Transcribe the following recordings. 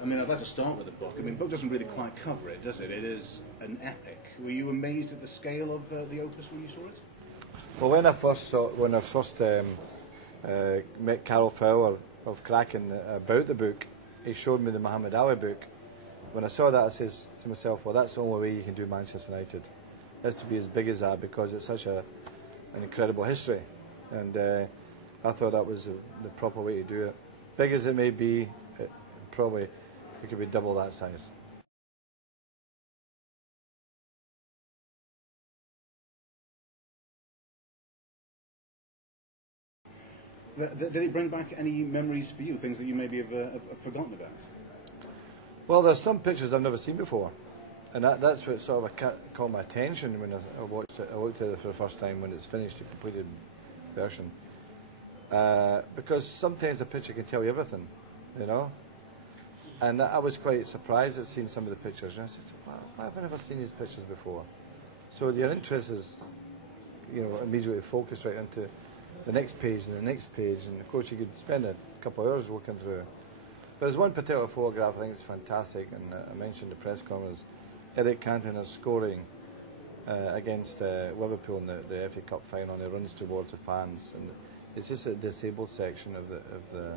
I mean, I'd like to start with the book. I mean, the book doesn't really quite cover it, does it? It is an epic. Were you amazed at the scale of the opus when you saw it? Well, when I first met Carol Fowler of Kraken about the book, he showed me the Muhammad Ali book. When I saw that, I says to myself, well, that's the only way you can do Manchester United. It has to be as big as that because it's such an incredible history. And I thought that was the proper way to do it. Big as it may be, it could be double that size. Did it bring back any memories for you, things that you maybe have forgotten about? Well, there's some pictures I've never seen before, and that's what sort of caught my attention when I watched it. I looked at it for the first time when it's finished, the completed version, because sometimes a picture can tell you everything, you know. And I was quite surprised at seeing some of the pictures, and I said, why have I never seen these pictures before? So your interest is, you know, immediately focused right into the next page and the next page, and of course you could spend a couple of hours looking through it. But there's one particular photograph I think it's fantastic, and I mentioned the press conference, Eric Cantona scoring against Liverpool in the FA Cup final, and he runs towards the fans, and it's just a disabled section of the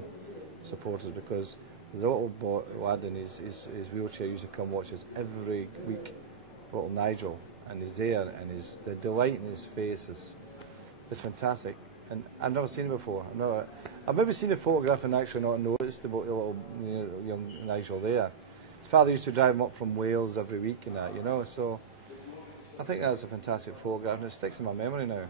supporters, because there's a little lad in his wheelchair used to come watch us every week, little Nigel, and he's there, and the delight in his face is fantastic. And I've never seen it before. I've maybe seen a photograph and actually not noticed about the little young Nigel there. His father used to drive him up from Wales every week and that, you know, so I think that's a fantastic photograph and it sticks in my memory now.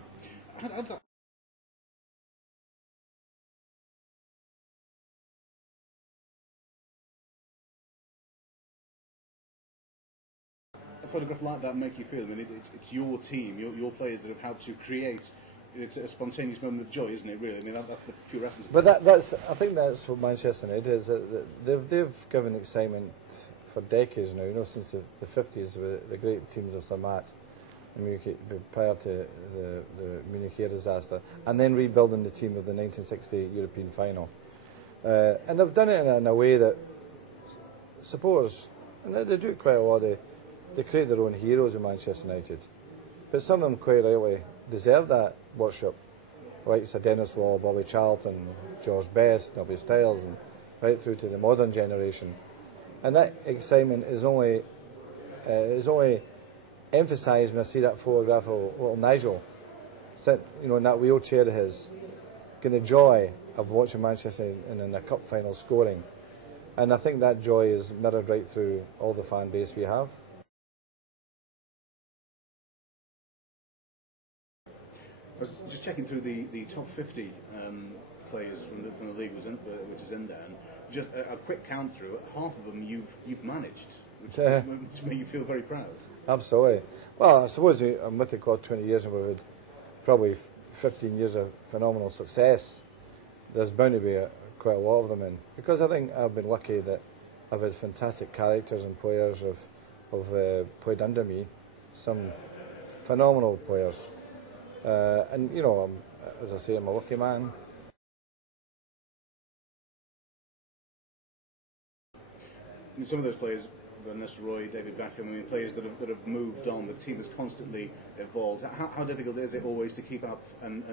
A photograph like that make you feel? I mean, it's your team, your players that have helped you create. It's a spontaneous moment of joy, isn't it? Really, I mean, that's the pure essence. But I think that's what Manchester United is. They've given excitement for decades now. You know, since the 50s, with the great teams of Sir Matt, prior to the Munich air disaster, and then rebuilding the team of the 1960 European final. And they've done it in a way that supporters, and they do it quite a lot. They create their own heroes in Manchester United, but some of them quite rightly deserve that worship, like Sir Dennis Law, Bobby Charlton, George Best, Nobby Stiles, and right through to the modern generation. And that excitement is only emphasised when I see that photograph of little Nigel, sitting, you know, in that wheelchair of his, getting the joy of watching Manchester in a cup final scoring. And I think that joy is mirrored right through all the fan base we have. I was just checking through the top 50 players from the league, which is in there, and just a quick count through. Half of them you've managed, which made you feel very proud. Absolutely. Well, I suppose I'm with the club 20 years, and we've had probably 15 years of phenomenal success. There's bound to be quite a lot of them in, because I think I've been lucky that I've had fantastic characters and players have played under me, some phenomenal players. And, you know, as I say, I'm a lucky man. And some of those players, Van Nistelrooy, David Beckham, I mean, players that have moved on, the team has constantly evolved. How difficult is it always to keep up and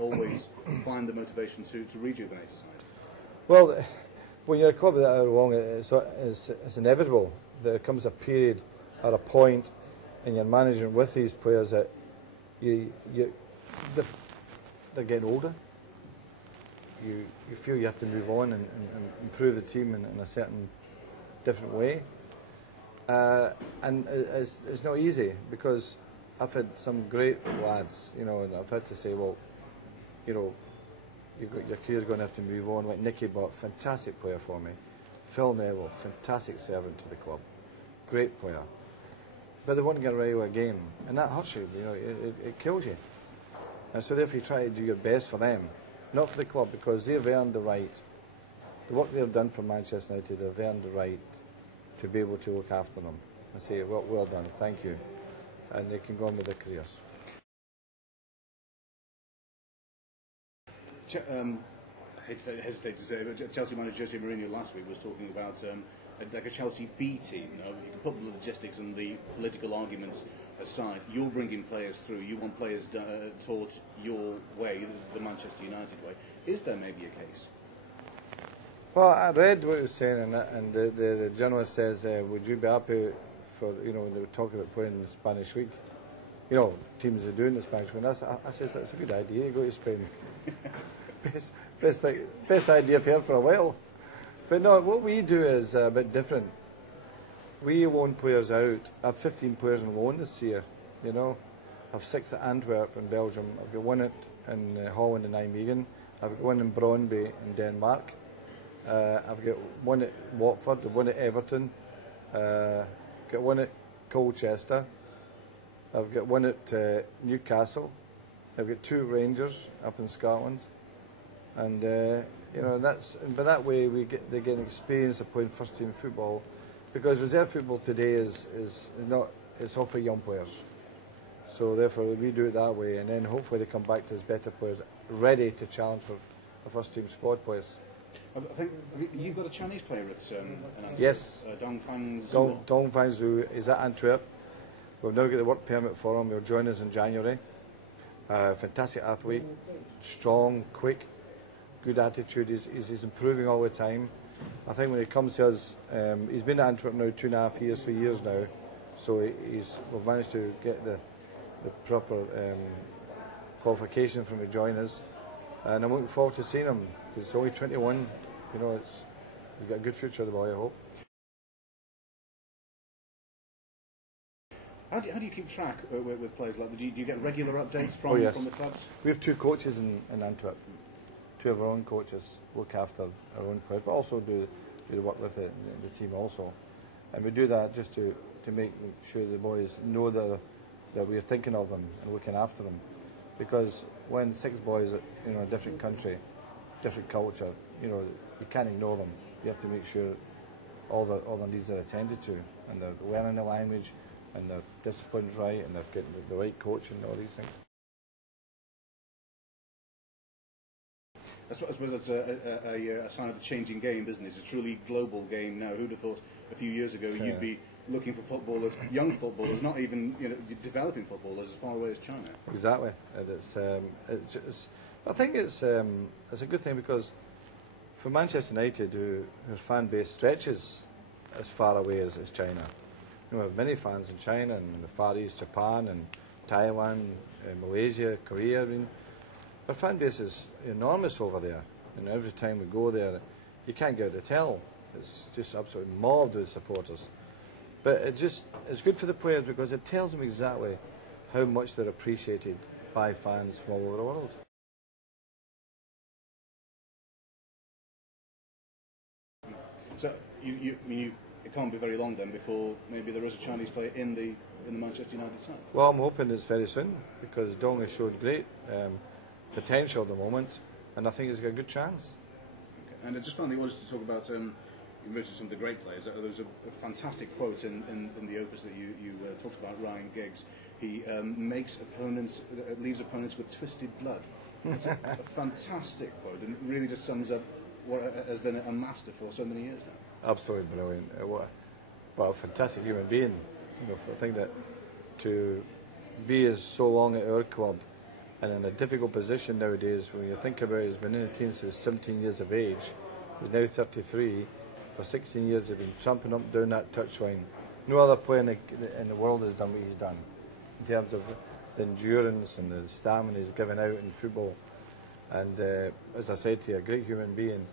always find the motivation to rejuvenate a side? Well, when you're a club that are long, it's inevitable. There comes a period at a point in your management with these players that they're getting older. You feel you have to move on and improve the team in a certain different way. And it's not easy, because I've had some great lads, you know, and I've had to say, well, you know, your career's going to have to move on. Like Nicky Butt, fantastic player for me. Phil Neville, fantastic servant to the club, great player. But they won't get right with a game, and that hurts you. You know, it kills you. And so therefore you try to do your best for them, not for the club, because they've earned the right. The work they've done for Manchester United, they've earned the right to be able to look after them and say, well done, thank you, and they can go on with their careers. hesitate to say, but Chelsea manager Jose Mourinho last week was talking about like a Chelsea B team. You know, you can put the logistics and the political arguments aside. You're bringing players through. You want players taught your way, the Manchester United way. Is there maybe a case? Well, I read what he was saying, and the journalist says, would you be happy for, you know, when they were talking about playing in the Spanish League? You know, teams are doing the Spanish League. I says, that's a good idea, you go to Spain. best idea I've heard for a while. But no, what we do is a bit different. We loan players out. I have 15 players on loan this year, you know. I have 6 at Antwerp in Belgium. I've got 1 in Holland in Nijmegen. I've got 1 in Brøndby in Denmark. I've got 1 at Watford, 1 at Everton, got 1 at Colchester, I've got 1 at Newcastle, I've got 2 Rangers up in Scotland, and you know, but that way they get an experience of playing first team football, because reserve football today is all for young players. So therefore we do it that way, and then hopefully they come back to as better players, ready to challenge for the first team squad place. I think you've got a Chinese player at Antwerp. Yes. Dongfang Zhu. Dongfang Zhu is at Antwerp. We've now got the work permit for him. He'll join us in January. Fantastic athlete, strong, quick, good attitude. He's improving all the time. I think when he comes to us, he's been at Antwerp now 2.5 years, 3 years now. So we've managed to get the proper qualification for him to join us. And I'm looking forward to seeing him. He's only 21, you know, he's got a good future, the boy, I hope. How do you keep track with players like that? Do you get regular updates from the clubs? We have 2 coaches in Antwerp, 2 of our own coaches look after our own players, but also do the work with the team also. And we do that just to make sure the boys know that we're thinking of them and looking after them. Because when 6 boys are, you know, a different country, different culture, you know, you can't ignore them. You have to make sure all their needs are attended to, and they're learning the language, and their discipline's right, and they're getting the right coaching and all these things. I suppose that's a sign of the changing game, isn't it? It's a truly global game now. Who'd have thought a few years ago you'd be looking for footballers, young footballers, not even, you know, developing footballers as far away as China? Exactly. I think it's a good thing, because for Manchester United, whose fan base stretches as far away as China. You know, we have many fans in China and in the Far East, Japan and Taiwan, Malaysia, Korea. I mean, our fan base is enormous over there. And every time we go there, you can't get out the tell. It's just absolutely mobbed with supporters. But it's good for the players, because it tells them exactly how much they're appreciated by fans from all over the world. So it can't be very long then before maybe there is a Chinese player in the Manchester United side. Well, I'm hoping it's very soon, because Dong has showed great potential at the moment, and I think he's got a good chance. Okay. And I just finally wanted to talk about, you mentioned some of the great players. There was a fantastic quote in the opus that you talked about, Ryan Giggs. He leaves opponents with twisted blood. It's a fantastic quote, and it really just sums up what has been a master for so many years now. Absolutely brilliant. What a fantastic human being. You know, I think that to be so long at our club and in a difficult position nowadays, when you think about it, he's been in the team since he was 17 years of age. He's now 33. For 16 years, he's been tramping up and down that touchline. No other player in the world has done what he's done in terms of the endurance and the stamina he's given out in football. And as I said to you, a great human being.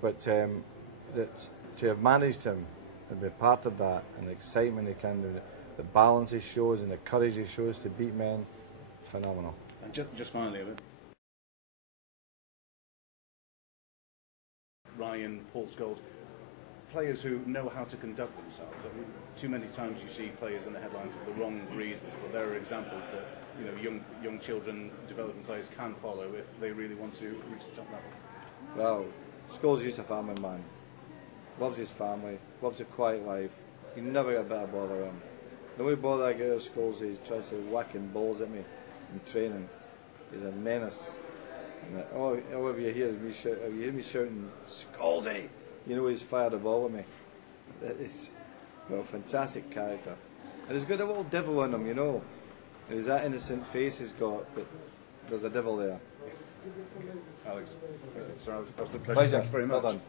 But to have managed him and be part of that, and the excitement he can do, the balance he shows and the courage he shows to beat men, phenomenal. And just finally, Ryan, Paul Scholes, players who know how to conduct themselves. I mean, too many times you see players in the headlines for the wrong reasons, but there are examples that, you know, young children, developing players can follow if they really want to reach the top level. Well, Scholes is a family man. Loves his family, loves a quiet life. You never get a bit of bother him. The only bother I get of Scholes is he tries to whacking balls at me in training. He's a menace. If you hear me shouting, Scalzi! You know he's fired a ball at me. It's a fantastic character. And he's got a little devil in him, you know. There's that innocent face he's got, but there's a devil there. Alex, it's a pleasure. Pleasure. Thank you very much. Well done.